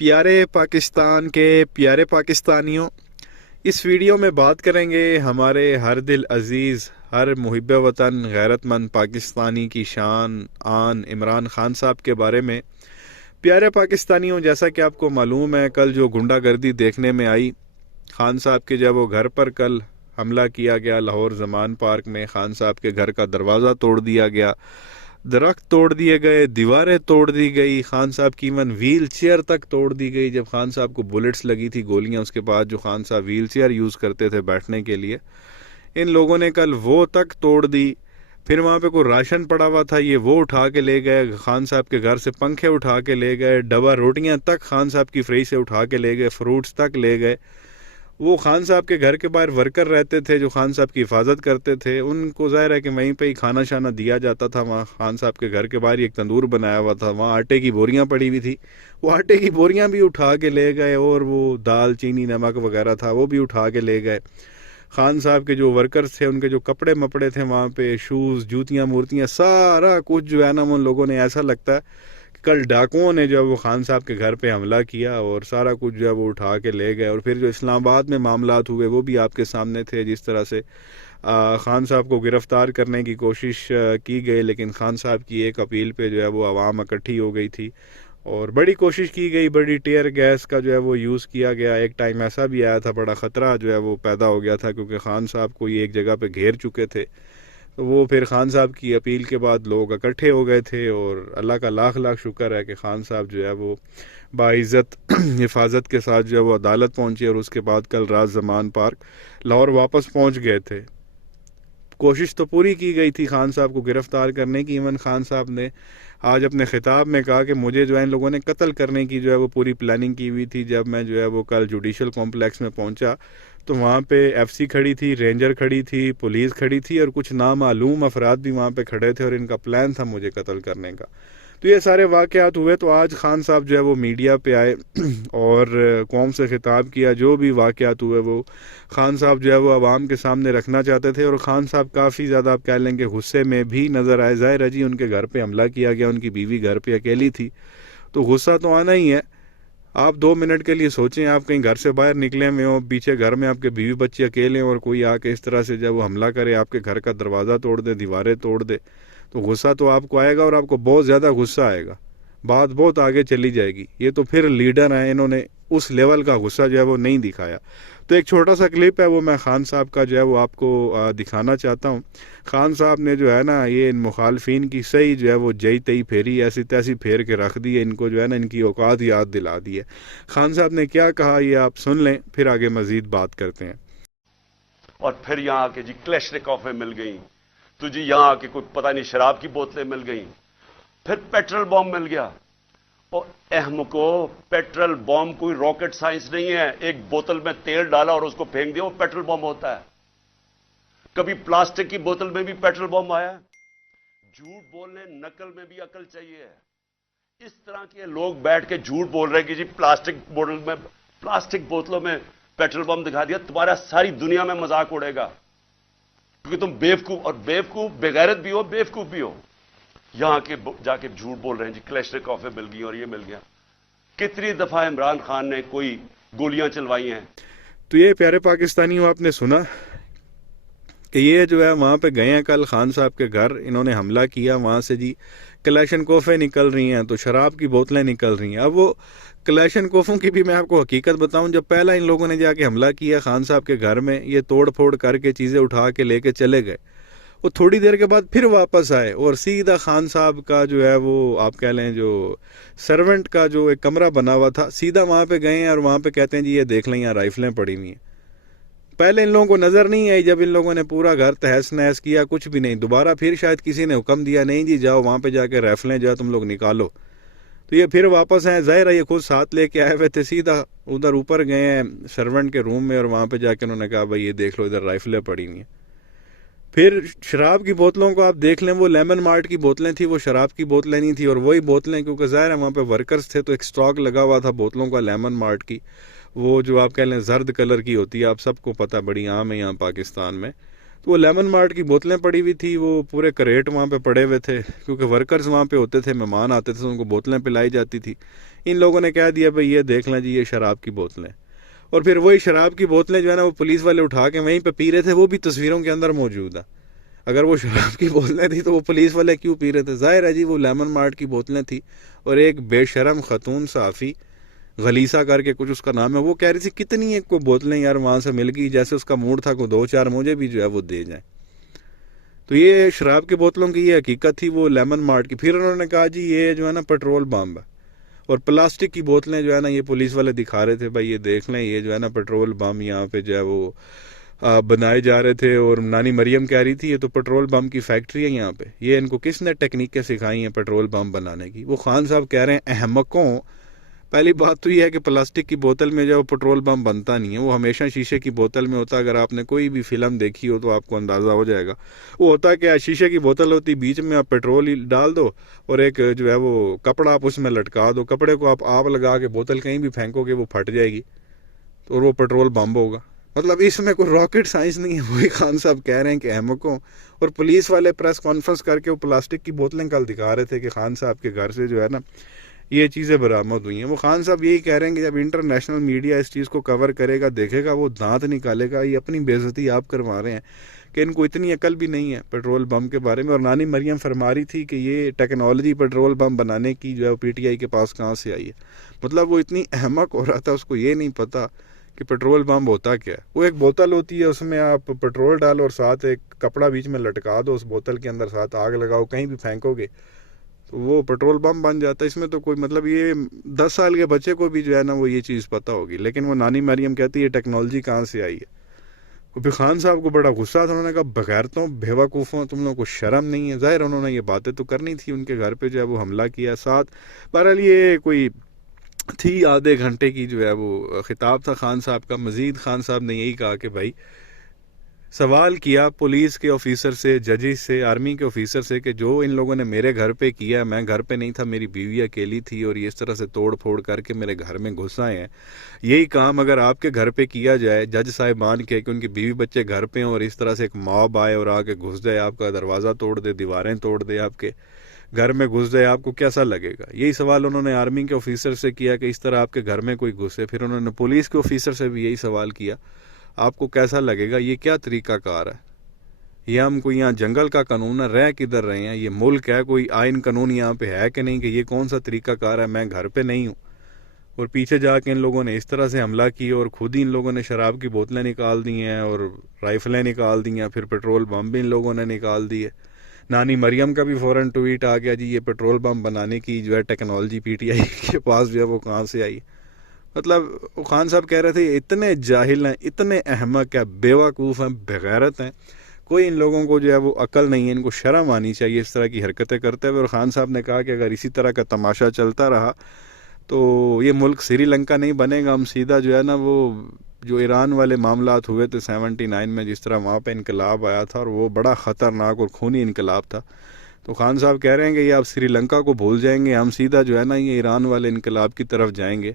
پیارے پاکستان کے پیارے پاکستانیوں، اس ویڈیو میں بات کریں گے ہمارے ہر دل عزیز، ہر محب وطن غیرت مند پاکستانی کی شان آن عمران خان صاحب کے بارے میں۔ پیارے پاکستانیوں، جیسا کہ آپ کو معلوم ہے، کل جو غنڈہ گردی دیکھنے میں آئی خان صاحب کے، جب وہ گھر پر کل حملہ کیا گیا لاہور زمان پارک میں، خان صاحب کے گھر کا دروازہ توڑ دیا گیا، درخت توڑ دیے گئے، دیواریں توڑ دی گئی، خان صاحب کی ایون ویل چیئر تک توڑ دی گئی جب خان صاحب کو بلٹس لگی تھی، گولیاں، اس کے بعد جو خان صاحب ویل چیئر یوز کرتے تھے بیٹھنے کے لیے، ان لوگوں نے کل وہ تک توڑ دی۔ پھر وہاں پہ کوئی راشن پڑا ہوا تھا، یہ وہ اٹھا کے لے گئے، خان صاحب کے گھر سے پنکھے اٹھا کے لے گئے، ڈبہ روٹیاں تک خان صاحب کی فریج سے اٹھا کے لے گئے، فروٹس تک لے گئے۔ وہ خان صاحب کے گھر کے باہر ورکر رہتے تھے جو خان صاحب کی حفاظت کرتے تھے، ان کو ظاہر ہے کہ وہیں پہ ہی کھانا شانہ دیا جاتا تھا۔ وہاں خان صاحب کے گھر کے باہر ایک تندور بنایا ہوا تھا، وہاں آٹے کی بوریاں پڑی ہوئی تھی، وہ آٹے کی بوریاں بھی اٹھا کے لے گئے، اور وہ دال چینی نمک وغیرہ تھا وہ بھی اٹھا کے لے گئے۔ خان صاحب کے جو ورکرز تھے، ان کے جو کپڑے مپڑے تھے وہاں پہ، شوز، جوتیاں مورتیاں، سارا کچھ جو ہے نا، ان لوگوں نے ایسا لگتا ہے کل ڈاکوؤں نے جو ہے وہ خان صاحب کے گھر پہ حملہ کیا اور سارا کچھ جو ہے وہ اٹھا کے لے گئے۔ اور پھر جو اسلام آباد میں معاملات ہوئے وہ بھی آپ کے سامنے تھے، جس طرح سے خان صاحب کو گرفتار کرنے کی کوشش کی گئی، لیکن خان صاحب کی ایک اپیل پہ جو ہے وہ عوام اکٹھی ہو گئی تھی اور بڑی کوشش کی گئی، بڑی ٹیئر گیس کا جو ہے وہ یوز کیا گیا۔ ایک ٹائم ایسا بھی آیا تھا، بڑا خطرہ جو ہے وہ پیدا ہو گیا تھا، کیونکہ خان صاحب کو یہ ایک جگہ پہ گھیر چکے تھے۔ تو وہ پھر خان صاحب کی اپیل کے بعد لوگ اکٹھے ہو گئے تھے، اور اللہ کا لاکھ لاکھ شکر ہے کہ خان صاحب جو ہے وہ باعزت حفاظت کے ساتھ جو ہے وہ عدالت پہنچے، اور اس کے بعد کل رات زمان پارک لاہور واپس پہنچ گئے تھے۔ کوشش تو پوری کی گئی تھی خان صاحب کو گرفتار کرنے کی۔ ایون خان صاحب نے آج اپنے خطاب میں کہا کہ مجھے جو ہے ان لوگوں نے قتل کرنے کی جو ہے وہ پوری پلاننگ کی ہوئی تھی۔ جب میں جو ہے وہ کل جوڈیشل کمپلیکس میں پہنچا تو وہاں پہ ایف سی کھڑی تھی، رینجر کھڑی تھی، پولیس کھڑی تھی، اور کچھ نامعلوم افراد بھی وہاں پہ کھڑے تھے، اور ان کا پلان تھا مجھے قتل کرنے کا۔ تو یہ سارے واقعات ہوئے، تو آج خان صاحب جو ہے وہ میڈیا پہ آئے اور قوم سے خطاب کیا۔ جو بھی واقعات ہوئے وہ خان صاحب جو ہے وہ عوام کے سامنے رکھنا چاہتے تھے، اور خان صاحب کافی زیادہ آپ کہہ لیں کہ غصے میں بھی نظر آئے۔ ظاہر ہے جی، ان کے گھر پہ حملہ کیا گیا، ان کی بیوی گھر پہ اکیلی تھی، تو غصہ تو آنا ہی ہے۔ آپ 2 منٹ کے لیے سوچیں، آپ کہیں گھر سے باہر نکلے ہوئے ہوں، پیچھے گھر میں آپ کے بیوی بچے اکیلے ہوں، اور کوئی آ کے اس طرح سے جب وہ حملہ کرے، آپ کے گھر کا دروازہ توڑ دے، دیواریں توڑ دے، تو غصہ تو آپ کو آئے گا، اور آپ کو بہت زیادہ غصہ آئے گا، بات بہت آگے چلی جائے گی۔ یہ تو پھر لیڈر ہیں، انہوں نے اس لیول کا غصہ جو ہے وہ نہیں دکھایا۔ تو ایک چھوٹا سا کلپ ہے، وہ میں خان صاحب کا جو ہے وہ آپ کو دکھانا چاہتا ہوں۔ خان صاحب نے جو ہے نا یہ ان مخالفین کی صحیح جو ہے وہ جئی تئی پھیری، ایسی تیسی پھیر کے رکھ دی ہے، ان کو جو ہے نا ان کی اوقات یاد دلا دی ہے۔ خان صاحب نے کیا کہا یہ آپ سن لیں، پھر آگے مزید بات کرتے ہیں۔ اور پھر یہاں کے جی کلیشنکوفیں مل گئیں، تو جی یہاں کے کوئی پتہ نہیں شراب کی بوتلیں مل گئیں، پھر پیٹرول بم مل گیا۔ اور اہم کو پیٹرول بم کوئی راکٹ سائنس نہیں ہے، ایک بوتل میں تیل ڈالا اور اس کو پھینک دیا، وہ پیٹرول بم ہوتا ہے۔ کبھی پلاسٹک کی بوتل میں بھی پیٹرول بم آیا۔ جھوٹ بولنے نقل میں بھی عقل چاہیے۔ اس طرح کے لوگ بیٹھ کے جھوٹ بول رہے ہیں کہ جی پلاسٹک بوتلوں میں پیٹرول بم دکھا دیا، تمہارا ساری دنیا میں مذاق اڑے گا، کیونکہ تم بیوقوف، اور بیوقوف بغیرت بھی ہو، بیوقوف بھی ہو۔ یہاں کے جا کے جھوٹ بول رہے ہیں جی کلیشنکوفیں مل گئی اور یہ مل گیا۔ کتنی دفعہ عمران خان نے کوئی گولیاں چلوائی ہیں۔ تو یہ پیارے پاکستانیوں، آپ نے سنا کہ یہ جو ہے وہاں پہ گئے ہیں کل خان صاحب کے گھر، انہوں نے حملہ کیا، وہاں سے جی کلیشنکوفیں نکل رہی ہیں، تو شراب کی بوتلیں نکل رہی ہیں۔ اب وہ کلیشنکوفوں کی بھی میں آپ کو حقیقت بتاؤں، جب پہلا ان لوگوں نے جا کے حملہ کیا خان صاحب کے گھر میں، یہ توڑ پھوڑ کر کے چیزیں اٹھا کے لے کے چلے گئے، وہ تھوڑی دیر کے بعد پھر واپس آئے، اور سیدھا خان صاحب کا جو ہے وہ آپ کہہ لیں جو سرونٹ کا جو ایک کمرہ بنا ہوا تھا، سیدھا وہاں پہ گئے ہیں، اور وہاں پہ کہتے ہیں جی یہ دیکھ لیں یہاں رائفلیں پڑی ہوئی ہیں۔ پہلے ان لوگوں کو نظر نہیں آئی، جب ان لوگوں نے پورا گھر تہس نہس کیا، کچھ بھی نہیں، دوبارہ پھر شاید کسی نے حکم دیا نہیں جی جاؤ وہاں پہ جا کے رائفلیں جو ہے تم لوگ نکالو، تو یہ پھر واپس ہیں۔ ظاہر ہے یہ خود ساتھ لے کے آئے ہوئے تھے، سیدھا ادھر اوپر گئے ہیں سرونٹ کے روم میں، اور وہاں پہ جا کے انہوں نے کہا بھائی یہ دیکھ لو ادھر رائفلیں پڑی ہوئی ہیں۔ پھر شراب کی بوتلوں کو آپ دیکھ لیں، وہ لیمن مارٹ کی بوتلیں تھیں، وہ شراب کی بوتلیں نہیں تھیں، اور وہی بوتلیں کیونکہ ظاہر ہے وہاں پہ ورکرز تھے تو ایک سٹاک لگا ہوا تھا بوتلوں کا لیمن مارٹ کی، وہ جو آپ کہہ لیں زرد کلر کی ہوتی ہے، آپ سب کو پتہ، بڑی عام ہے یہاں پاکستان میں۔ تو وہ لیمن مارٹ کی بوتلیں پڑی ہوئی تھی، وہ پورے کریٹ وہاں پہ پڑے ہوئے تھے، کیونکہ ورکرز وہاں پہ ہوتے تھے، مہمان آتے تھے، ان کو بوتلیں پلائی جاتی تھی۔ ان لوگوں نے کہہ دیا بھائی یہ دیکھ لیں جی، یہ شراب کی بوتلیں، اور پھر وہی شراب کی بوتلیں جو ہے نا وہ پولیس والے اٹھا کے وہیں پہ پی رہے تھے، وہ بھی تصویروں کے اندر موجود ہے۔ اگر وہ شراب کی بوتلیں تھیں تو وہ پولیس والے کیوں پی رہے تھے؟ ظاہر ہے جی وہ لیمن مارٹ کی بوتلیں تھیں، اور ایک بے شرم خاتون صحافی غلیسہ کر کے کچھ اس کا نام ہے، وہ کہہ رہی تھی کتنی ایک کو بوتلیں یار وہاں سے مل گئی، جیسے اس کا موڈ تھا کو 2-4 مجھے بھی جو ہے وہ دے جائیں۔ تو یہ شراب کی بوتلوں کی یہ حقیقت تھی وہ لیمن مارٹ کی۔ پھر انہوں نے کہا جی یہ جو ہے نا پیٹرول بم ہے، اور پلاسٹک کی بوتلیں جو ہے نا یہ پولیس والے دکھا رہے تھے بھائی یہ دیکھ لیں، یہ جو ہے نا پیٹرول بم یہاں پہ جو ہے وہ بنائے جا رہے تھے۔ اور نانی مریم کہہ رہی تھی یہ تو پیٹرول بم کی فیکٹری ہے یہاں پہ، یہ ان کو کس نے ٹیکنیکیں سکھائی ہیں پیٹرول بم بنانے کی؟ وہ خان صاحب کہہ رہے ہیں احمقوں، پہلی بات تو یہ ہے کہ پلاسٹک کی بوتل میں جو پیٹرول بم بنتا نہیں ہے، وہ ہمیشہ شیشے کی بوتل میں ہوتا ہے۔ اگر آپ نے کوئی بھی فلم دیکھی ہو تو آپ کو اندازہ ہو جائے گا، وہ ہوتا ہے کہ شیشے کی بوتل ہوتی، بیچ میں آپ پیٹرول ڈال دو، اور ایک جو ہے وہ کپڑا آپ اس میں لٹکا دو، کپڑے کو آپ آگ لگا کے بوتل کہیں بھی پھینکو گے وہ پھٹ جائے گی، اور وہ پیٹرول بم ہوگا۔ مطلب اس میں کوئی راکٹ سائنس نہیں ہے۔ وہی خان صاحب کہہ رہے ہیں کہ احمقوں، اور پولیس والے پریس کانفرنس کر کے وہ پلاسٹک کی بوتلیں کل دکھا رہے تھے کہ خان صاحب کے گھر سے جو ہے نا یہ چیزیں برآمد ہوئی ہیں۔ وہ خان صاحب یہی کہہ رہے ہیں کہ جب انٹرنیشنل میڈیا اس چیز کو کور کرے گا، دیکھے گا، وہ دانت نکالے گا۔ یہ اپنی بے عزتی آپ کروا رہے ہیں کہ ان کو اتنی عقل بھی نہیں ہے پیٹرول بم کے بارے میں۔ اور نانی مریم فرما رہی تھی کہ یہ ٹیکنالوجی پیٹرول بم بنانے کی جو ہے پی ٹی آئی کے پاس کہاں سے آئی ہے۔ مطلب وہ اتنی احمق ہو رہا تھا، اس کو یہ نہیں پتا کہ پیٹرول بم ہوتا کیا ہے۔ وہ ایک بوتل ہوتی ہے، اس میں آپ پیٹرول ڈالو اور ساتھ ایک کپڑا بیچ میں لٹکا دو، اس بوتل کے اندر ساتھ آگ لگاؤ، کہیں بھی پھینکو گے تو وہ پیٹرول بم بن جاتا ہے۔ اس میں تو کوئی مطلب، یہ 10 سال کے بچے کو بھی جو ہے نا وہ یہ چیز پتہ ہوگی، لیکن وہ نانی مریم کہتی ہے ٹیکنالوجی کہاں سے آئی ہے۔ وہ پھر خان صاحب کو بڑا غصہ تھا، انہوں نے کہا بغیرتوں، بیوقوفوں، تم لوگوں کو شرم نہیں ہے؟ ظاہر انہوں نے یہ باتیں تو کرنی تھی، ان کے گھر پہ جو ہے وہ حملہ کیا ساتھ۔ بہرحال یہ کوئی تھی آدھے گھنٹے کی جو ہے وہ خطاب تھا خان صاحب کا۔ مزید خان صاحب نے یہی کہا کہ بھائی سوال کیا پولیس کے آفیسر سے، ججز سے، آرمی کے آفیسر سے کہ جو ان لوگوں نے میرے گھر پہ کیا، میں گھر پہ نہیں تھا، میری بیوی اکیلی تھی، اور یہ اس طرح سے توڑ پھوڑ کر کے میرے گھر میں گھس آئے ہیں، یہی کام اگر آپ کے گھر پہ کیا جائے جج صاحبان کے کہ ان کی بیوی بچے گھر پہ ہیں اور اس طرح سے ایک موب آئے اور آ کے گھس جائے، آپ کا دروازہ توڑ دے، دیواریں توڑ دے، آپ کے گھر میں گھس جائے، آپ کو کیسا لگے گا؟ یہی سوال انہوں نے آرمی کے آفیسر سے کیا کہ اس طرح آپ کے گھر میں کوئی گھسے۔ پھر انہوں نے پولیس کے آفیسر سے بھی یہی سوال کیا، آپ کو کیسا لگے گا؟ یہ کیا طریقہ کار ہے؟ یہ ہم کوئی یہاں جنگل کا قانون ہے، رہ کدھر رہے ہیں؟ یہ ملک ہے، کوئی آئین قانون یہاں پہ ہے کہ نہیں؟ کہ یہ کون سا طریقہ کار ہے؟ میں گھر پہ نہیں ہوں، اور پیچھے جا کے ان لوگوں نے اس طرح سے حملہ کیا، اور خود ہی ان لوگوں نے شراب کی بوتلیں نکال دی ہیں اور رائفلیں نکال دی ہیں، پھر پیٹرول بم بھی ان لوگوں نے نکال دی ہے۔ نانی مریم کا بھی فوراً ٹویٹ آ گیا جی یہ پیٹرول بم بنانے کی جو ہے ٹیکنالوجی پی ٹی آئی کے پاس جو ہے وہ کہاں سے آئی؟ مطلب خان صاحب کہہ رہے تھے اتنے جاہل ہیں، اتنے احمق ہیں، بیوقوف ہیں، بغیرت ہیں، کوئی ان لوگوں کو جو ہے وہ عقل نہیں ہے، ان کو شرم آنی چاہیے اس طرح کی حرکتیں کرتے ہوئے۔ اور خان صاحب نے کہا کہ اگر اسی طرح کا تماشا چلتا رہا تو یہ ملک سری لنکا نہیں بنے گا، ہم سیدھا جو ہے نا وہ جو ایران والے معاملات ہوئے تھے 79 میں، جس طرح وہاں پہ انقلاب آیا تھا اور وہ بڑا خطرناک اور خونی انقلاب تھا، تو خان صاحب کہہ رہے ہیں کہ یہ آپ سری لنکا کو بھول جائیں گے، ہم سیدھا جو ہے نا یہ ایران والے انقلاب کی طرف جائیں گے،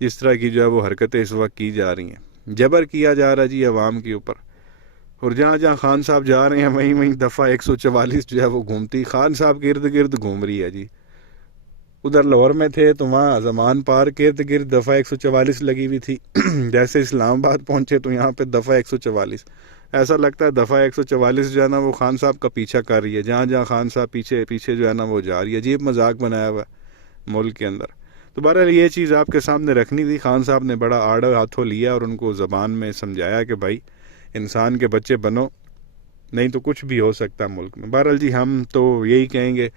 جس طرح کی جو ہے وہ حرکتیں اس وقت کی جا رہی ہیں، جبر کیا جا رہا جی عوام کے اوپر۔ اور جہاں جہاں خان صاحب جا رہے ہیں وہیں وہیں دفعہ 144 جو ہے وہ گھومتی خان صاحب کے ارد گرد گھوم رہی ہے جی۔ ادھر لاہور میں تھے تو وہاں زمان پارک کے ارد گرد دفعہ 144 لگی ہوئی تھی، جیسے اسلام آباد پہنچے تو یہاں پہ دفعہ 144، ایسا لگتا ہے دفعہ 144 جو ہے نا وہ خان صاحب کا پیچھا کر رہی ہے، جہاں جہاں خان صاحب پیچھے پیچھے جو ہے نا وہ جا رہی ہے۔ عجیب مذاق بنایا ہوا ہے ملک کے اندر۔ تو بہرحال یہ چیز آپ کے سامنے رکھنی تھی۔ خان صاحب نے بڑا آڑ ہاتھوں لیا اور ان کو زبان میں سمجھایا کہ بھائی انسان کے بچے بنو، نہیں تو کچھ بھی ہو سکتا ملک میں۔ بہرحال جی ہم تو یہی کہیں گے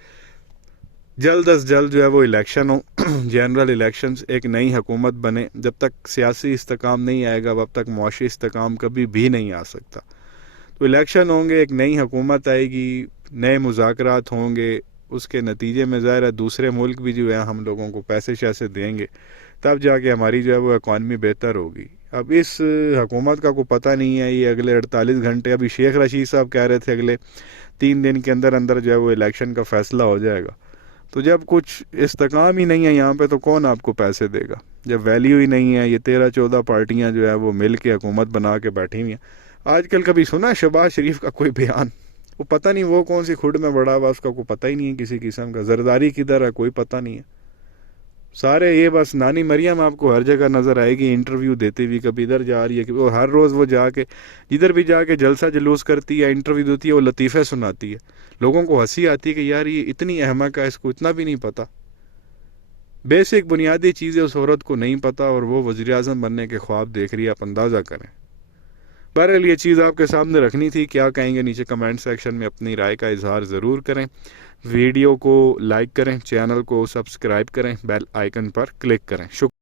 جلد از جلد جو ہے وہ الیکشن ہو، جنرل الیکشنز، ایک نئی حکومت بنے۔ جب تک سیاسی استحکام نہیں آئے گا اب تک معاشی استحکام کبھی بھی نہیں آ سکتا۔ تو الیکشن ہوں گے، ایک نئی حکومت آئے گی، نئے مذاکرات ہوں گے، اس کے نتیجے میں ظاہر ہے دوسرے ملک بھی جو ہے ہم لوگوں کو پیسے شیسے دیں گے، تب جا کے ہماری جو ہے وہ اکانومی بہتر ہوگی۔ اب اس حکومت کا کوئی پتہ نہیں ہے، یہ اگلے 48 گھنٹے، ابھی شیخ رشید صاحب کہہ رہے تھے اگلے 3 دن کے اندر اندر جو ہے وہ الیکشن کا فیصلہ ہو جائے گا۔ تو جب کچھ استحکام ہی نہیں ہے یہاں پہ تو کون آپ کو پیسے دے گا؟ جب ویلیو ہی نہیں ہے، یہ 13-14 پارٹیاں جو ہے وہ مل کے حکومت بنا کے بیٹھی ہوئی ہیں۔ آج کل کبھی سنا شہباز شریف کا کوئی بیان؟ وہ پتہ نہیں وہ کون سی کھڈ میں بڑا ہوا، اس کا کوئی پتہ ہی نہیں ہے کسی قسم کا. زرداری کدھر ہے کوئی پتہ نہیں ہے. سارے یہ بس نانی مریم آپ کو ہر جگہ نظر آئے گی انٹرویو دیتے ہوئی، کبھی ادھر جا رہی ہے، وہ ہر روز وہ جا کے جدھر بھی جا کے جلسہ جلوس کرتی ہے، انٹرویو دیتی ہے، وہ لطیفے سناتی ہے. لوگوں کو ہنسی آتی ہے کہ یار یہ اتنی احمق ہے، اس کو اتنا بھی نہیں پتہ. بیسک بنیادی چیزیں اس عورت کو نہیں پتہ، اور وہ وزیر اعظم بننے کے خواب دیکھ رہی ہے. آپ اندازہ کریں. بہرحال یہ چیز آپ کے سامنے رکھنی تھی. کیا کہیں گے نیچے کمنٹ سیکشن میں اپنی رائے کا اظہار ضرور کریں. ویڈیو کو لائک کریں، چینل کو سبسکرائب کریں، بیل آئیکن پر کلک کریں. شکریہ.